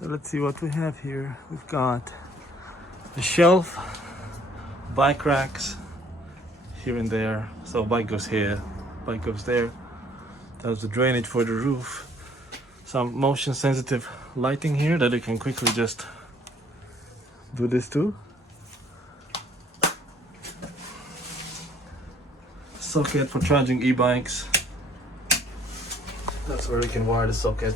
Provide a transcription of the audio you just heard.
So let's see what we have here. We've got a shelf, bike racks here and there. So bike goes here, bike goes there. That's the drainage for the roof. Some motion sensitive lighting here that you can quickly just do this to. Socket for charging e-bikes. That's where you can wire the socket.